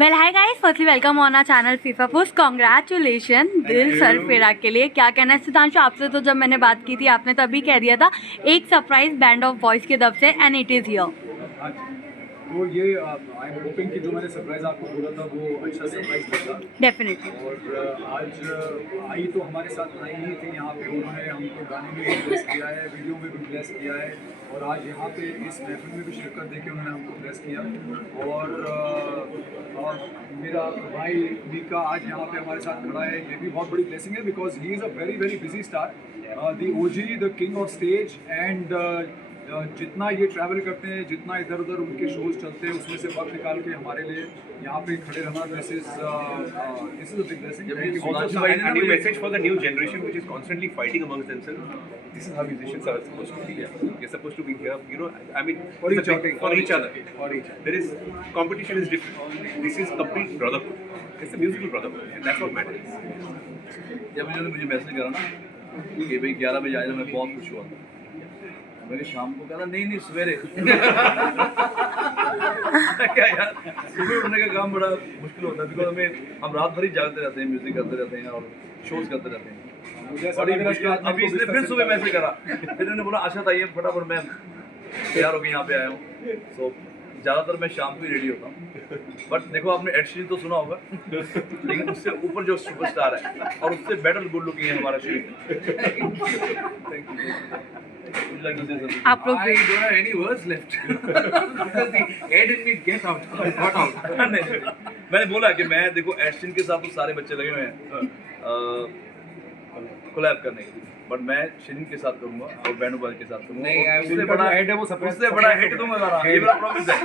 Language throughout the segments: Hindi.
Well hi guys, firstly welcome on our channel FIFA post. Congratulation दिल सरफिरा के लिए। क्या कहना है सिद्धांशु आपसे? तो जब मैंने बात की थी आपने तभी कह दिया था एक सरप्राइज बैंड ऑफ वॉइस की तरफ से, एंड इट इज़ हियर। तो ये आई एम होपिंग कि जो मैंने सरप्राइज आपको बोला था वो अच्छा सरप्राइज लगा। डेफिनेटली। और आज आई तो हमारे साथ आई ही थी यहाँ पे, उन्होंने हमको गाने में भी ब्लेस किया है, वीडियो में भी ब्लेस किया है, और आज यहाँ पे इस महफिल में भी शिरकत देके उन्होंने हमको ब्लेस किया। और मेरा भाई मीका आज यहाँ पे हमारे साथ खड़ा है, ये भी बहुत बड़ी ब्लेसिंग है because he is a very very busy star, the OG, the king of stage. And जितना ये ट्रैवल करते हैं, जितना इधर उधर उनके शोज चलते हैं, उसमें से वक्त निकाल के हमारे लिए यहाँ पे खड़े रहना, this is a big blessing. A new message for the new generation which is constantly fighting amongst themselves. This is how musicians are supposed to be. You're supposed to be here, you know, I mean, For it's each a big- other. for each other. There is competition is different. This is complete brotherhood. It's a musical brotherhood, and that's what matters. जब इन्होंने मुझे मैसेज करा ना कि भाई 11 बजे आ जाओ, मैं बहुत खुश हुआ था। मैंने शाम को कहा नहीं सवेरे क्या यार, सुबह उठने का काम बड़ा मुश्किल होता है बिकॉज हम रात भर ही जागते रहते हैं, म्यूजिक करते रहते हैं और शोज करते रहते हैं। मुझे ऐसा बड़ी लग रहा है कि मुश्किल। आपने अभी इसने फिर सुबह मैसेज करा, फिर इन्होंने बोला अच्छा था ये फटाफट मैं तैयार होकर यहाँ पे आया हूँ। सो ज़्यादातर मैं शाम को ही रेडी होता हूँ, बट देखो आपने एड शीरन तो सुना होगा, लेकिन उससे ऊपर जो सुपरस्टार है और उससे बेटर गुड लुकिंग है हमारा आप लोग भी don't have any words left because the head in me get out, got out. मैंने बोला कि मैं देखो एडशिन के साथ तो सारे बच्चे लगे हुए हैं कोलैब करने के लिए, बट मैं शिरीन के साथ करूंगा और बैंड बाज के साथ करूंगा। नहीं, और उससे बड़ा हेड है वो, उससे बड़ा हेड दूंगा सारा, ये मेरा प्रॉमिस है।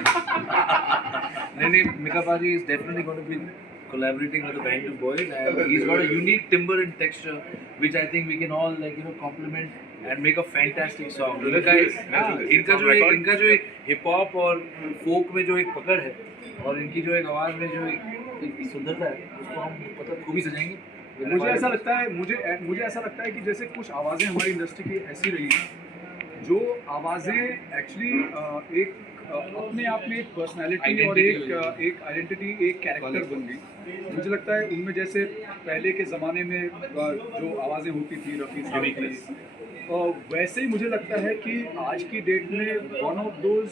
नहीं Mika Paji is definitely going to be collaborating with the band of boys, and he's got a unique timbre and texture which I think we can all complement and make a fantastic song. The guys, इनका जो एक हिप हॉप और फोक में जो एक पकड़ है और इनकी जो एक आवाज में जो एक सुंदरता है, उसको हम मतलब खूबी सजाएंगे। मुझे ऐसा लगता है मुझे ऐसा लगता है कि जैसे कुछ आवाज़ें हमारी इंडस्ट्री की ऐसी रही हैं जो आवाज़ें एक्चुअली एक अपने आप में एक पर्सनैलिटी और एक आइडेंटिटी, एक कैरेक्टर बन गई। मुझे लगता है उनमें जैसे पहले के ज़माने में जो आवाज़ें होती थी रफ़ी साहब की, वैसे ही मुझे लगता है कि आज की डेट में one of those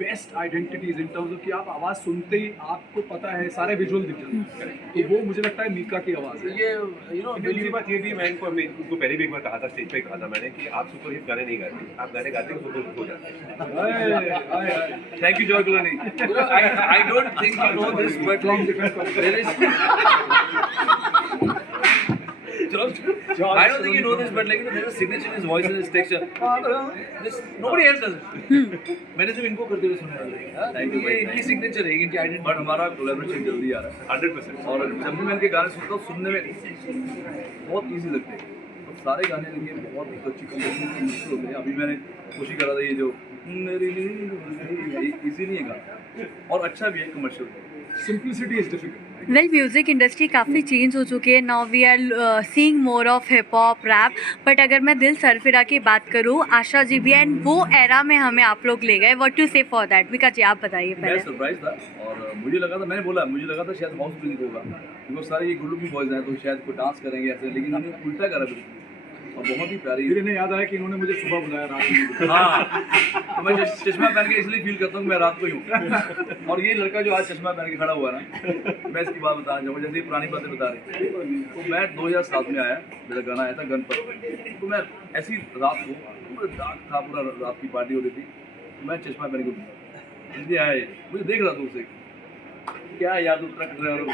best identities in terms of कि आप आवाज़ सुनते ही आपको पता है सारे विजुअल दिख जाते हैं, तो वो मुझे लगता है मीका की आवाज़ है। ये दूसरी बात ये भी, मैं उनको पहले भी एक बार कहा था, स्टेज पे कहा था मैंने कि आप सुपर हिट गाने नहीं गाते, आप गाने गाते हो सुपर हिट हो जाते हैं। Thank you, Joy Kulani. I don't think you know this, but there is. I don't think you know this, but there's a signature in his voice and his texture. Nobody else does it. मैंने सिर्फ इनको करते हुए सुना है। ये इनकी सिग्नेचर है, इनकी आइडेंटिटी। बट हमारा कोलैबोरेशन जल्दी आ रहा है 100%। और जब भी मैं इनके गाने सुनता हूँ, सुनने में बहुत ईजी लगते हैं। तो सारे गाने देखिए बहुत अच्छी कंपोजिशन मुश्किल होते हैं। अभी मैंने कोशिश करा था ये जो इजी नहीं है गाना, और अच्छा भी है, commercial. Simplicity is difficult. Well music industry काफ़ी चेंज हो चुकी है। Now we are seeing more of hip hop rap, but अगर मैं दिल सरफिरा की बात करूँ, आशा जी भी एंड वो एरा में हमें आप लोग ले गए। व्हाट टू से फॉर दैट? मीका जी आप बताइए मैं पहले। सरप्राइज था और मुझे लगा था शायद हाउस म्यूजिक होगा, क्योंकि सारे ये गुड लुकिंग बॉयज हैं तो शायद कोई डांस करेंगे ऐसे, लेकिन हमने उल्टा करा बिल्कुल, और बहुत ही प्यारी। फिर इन्हें याद आया कि इन्होंने मुझे सुबह बुलाया रात में। हाँ, तो मैं चश्मा पहन के इसलिए फील करता हूँ मैं रात को ही हूँ। और ये लड़का जो आज चश्मा पहन के खड़ा हुआ ना, मैं इसकी बात बताना चाहूँगा, जैसे पुरानी बातें बता रहे। तो मैं 2007 में आया, मेरा गाना आया था गणपत, तो मैं ऐसी रात को पूरा डार्क था, पूरा रात की पार्टी हो रही थी, मैं चश्मा पहन के इसलिए आया, मुझे देख रहा था उसे, क्या याद उत्तरा कर रहे हो, ये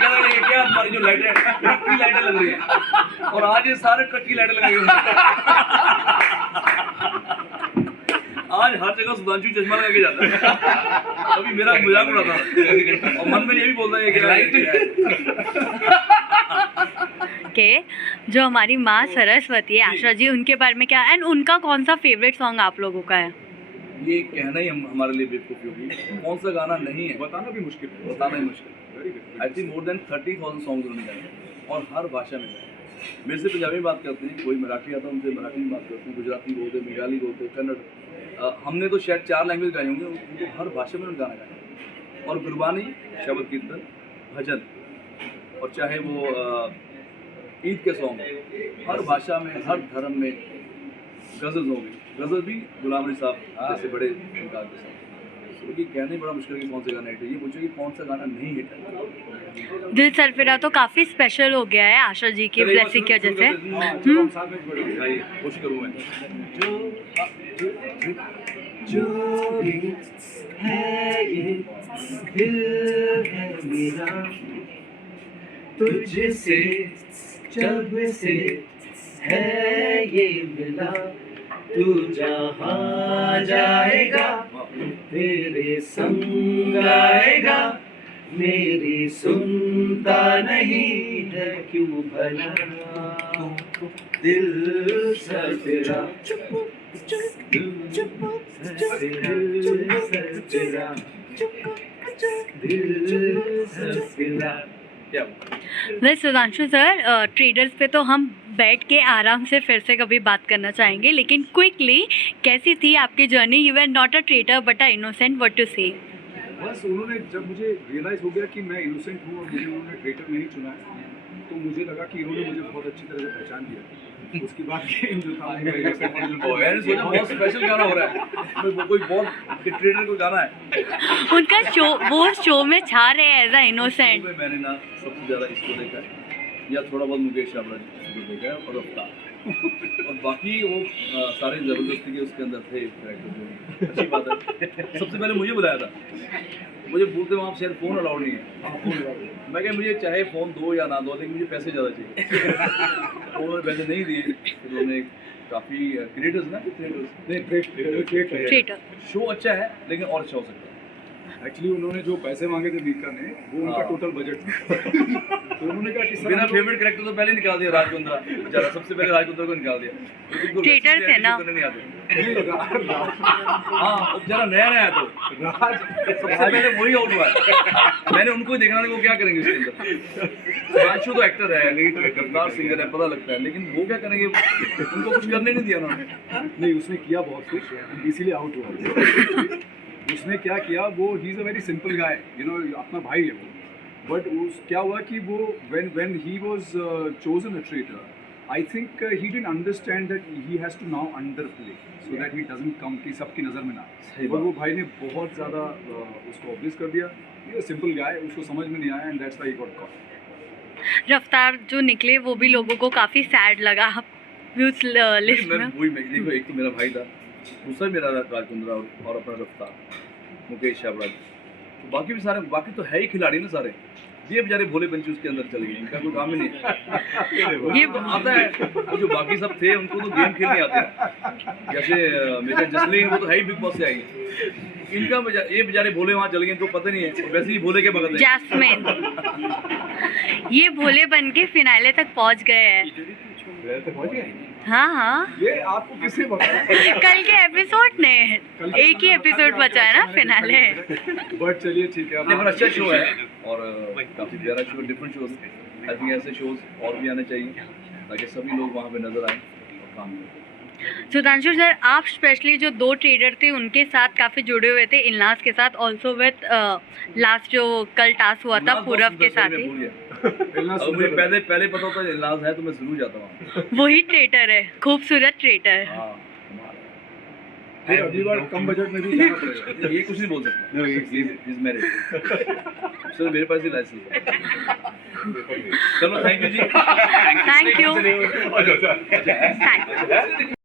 कह रहा है क्या हमारी जो लाइटें ट्रक की लाइटें लग रही हैं, और आज ये सारे ट्रक की लाइटें लगाई हुई हैं। आज हर जगह सुधांशु चश्मा लगा के जाता है, अभी मेरा मजाक उड़ाता है और मन में ये भी बोलता है कि के जो हमारी माँ सरस्वती है आशा जी, उनके बारे में क्या, एंड उनका कौन सा फेवरेट सॉन्ग आप लोगों का है? ये कहना ही हमारे लिए बेवकूफ़ी होगी, कौन सा गाना नहीं है बताना भी मुश्किल है। बताना ही मुश्किल। I think more than 30,000 songs उन्होंने गाए और हर भाषा में गाए। मेरे से पंजाबी में बात करते हैं, कोई मराठी आता है उनसे मराठी में बात करते हैं, गुजराती बोलते हैं, बंगाली बोलते हैं, कन्नड़। हमने तो शायद 4 लैंग्वेज गाई होंगी, उनको हर भाषा में उन्होंने गाना गाया। और गुरबानी, शब्द कीर्तन, भजन, और चाहे वो ईद के सॉन्ग, हर भाषा में, हर धर्म में गज़ल होगी। गज़ल भी गुलाम अली साहब जैसे बड़े फनकार के साथ। क्योंकि कहने बड़ा मुश्किल है कि कौन सा गाना हिट है। ये पूछो कि कौन सा गाना नहीं हिट है। दिल सरफिरा तो काफ़ी स्पेशल हो गया है आशा जी की चलिए, ब्लेसिंग की वजह से। चलो हम साथ में पढ़ो। भाई कोशिश करूँ मैं। जो भी है ये दिल है मेरा, तुझसे जब से है ये मिला, तू जहाँ जाएगा तेरे संग आएगा, मेरी सुनता नहीं है क्यों भला, दिल सरफिरा, क्या वैसे सुधांशु सर, ट्रेडर्स पे तो हम बैठ के आराम से फिर से कभी बात करना चाहेंगे, लेकिन क्विकली कैसी थी आपकी journey? You are not a trader but a innocent, what to say? बस उन्होंने जब मुझे रियलाइज़ हो गया कि मैं इनोसेंट हूँ और मुझे उन्होंने ट्रेटर नहीं चुना है, तो मुझे लगा कि इन्होंने मुझे बहुत अच्छी तरह से पहचान लिया। उसके बाद गेम जो था वो innocent मैंने सोचा बहुत स्पेशल गाना हो रहा है, वो कोई बहुत ट्रेडर को गाना है। उनका शो, वो शो में छा रहे हैं एज अ इनोसेंट। में मैंने ना सबसे ज़्यादा इसको देखा है, या थोड़ा बहुत मुकेश छाबड़ा जी को देखा है, और रफ्तार, और बाकी वो सारे ज़बरदस्ती के उसके अंदर थे कैरेक्टर जो। अच्छी बात है। सबसे पहले मुझे बुलाया था, मुझे बोलते वहाँ शायद फ़ोन अलाउड नहीं है। मैं क्या, मुझे चाहे फ़ोन दो या ना दो, लेकिन मुझे पैसे ज़्यादा चाहिए। उन्होंने पैसे नहीं दिए, फिर उन्होंने काफ़ी क्रिएटर्स ना, ट्रेडर शो अच्छा है लेकिन और अच्छा हो सकता है। एक्चुअली उन्होंने जो पैसे मांगे थे मीका ने, वो उनका हाँ। टोटल बजट था। तो उन्होंने कहा कि सर मेरा हम लोग- फेवरेट कैरेक्टर तो पहले निकाल दिया, राजकुंद्रा बेचारा, सबसे पहले राजकुंद्रा को निकाल दिया। उनको Traitor वैसे थे ना? करने नहीं आते। नहीं, हाँ, वो बेचारा नया नया है तो राज सबसे पहले वही आउट हुआ है। मैंने उनको ही देखना था कि वो क्या करेंगे इसके अंदर। राजू तो एक्टर है, गद्दार सिंगर है, पता लगता है, लेकिन वो क्या करेंगे, उनको कुछ करने नहीं दिया उन्होंने। नहीं, उसने किया बहुत कुछ, इसीलिए आउट हुआ। उसने क्या किया, वो he is a very simple guy, you know, अपना भाई है वो। बट उस क्या हुआ कि वो when he was chosen a traitor, I think he didn't understand that he has to now underplay so that he doesn't come, कि सबकी नज़र में ना सही आए। और बात। वो भाई ने बहुत ज़्यादा उसको ऑब्वियस कर दिया। ये सिंपल गाय, उसको समझ में नहीं आया, and that's why he got caught. रफ्तार जो निकले वो भी लोगों को काफ़ी सैड लगा उस लिस्ट मैं में। वही मैं देखो, एक तो मेरा भाई था, दूसरा मेरा राजकुंद्रा और अपना रफ्तार, मुकेश छाबड़ा जी। तो बाकी भी सारे, बाकी तो है ही खिलाड़ी ना सारे। ये बेचारे भोले पंचू उसके अंदर चले गए, इनका कोई काम ही नहीं है। ये तो आता है, वो जो बाकी सब थे उनको तो गेम खेलने आते हैं, जैसे मेरे जसलीन, वो तो है ही बिग बॉस से आई है। इनका ये बेचारे भोले वहाँ चले गए, इनको पता नहीं है, और वैसे ही भोले के बगल में जैस्मिन, ये भोले बन के फिनाले तक पहुंच गए हैं। हाँ हाँ, ये आपको किसने बताया? कल के एपिसोड ने, एक ही एपिसोड बचा है ना फिनाले। बट चलिए ठीक है, नहीं, पर अच्छा शो है और काफ़ी प्यारा show, different shows. I think ऐसे शोज और भी आने चाहिए ताकि सभी लोग वहाँ पे नजर आए और काम करें। सुधांशु सर, आप स्पेशली जो दो ट्रेडर थे उनके साथ काफ़ी जुड़े हुए थे, इल्नास के साथ, ऑल्सो विथ लास्ट जो कल टास्क हुआ था इल्नाज पूरब बहुत के सुंदर, साथ मैं ही। भूल गया। मिलना अगर मुझे पहले पता होता इल्नाज है तो मैं जरूर जाता वहाँ। वही ट्रेडर है, खूबसूरत ट्रेडर। हाँ, कमाल है। फिर अगली बार कम बजट में भी जाना पड़ेगा। ये कुछ नहीं बोल सकता। No, He's married. सर मेरे पास ही लाइसेंस है। चलो, थैंक यू जी। Thank you.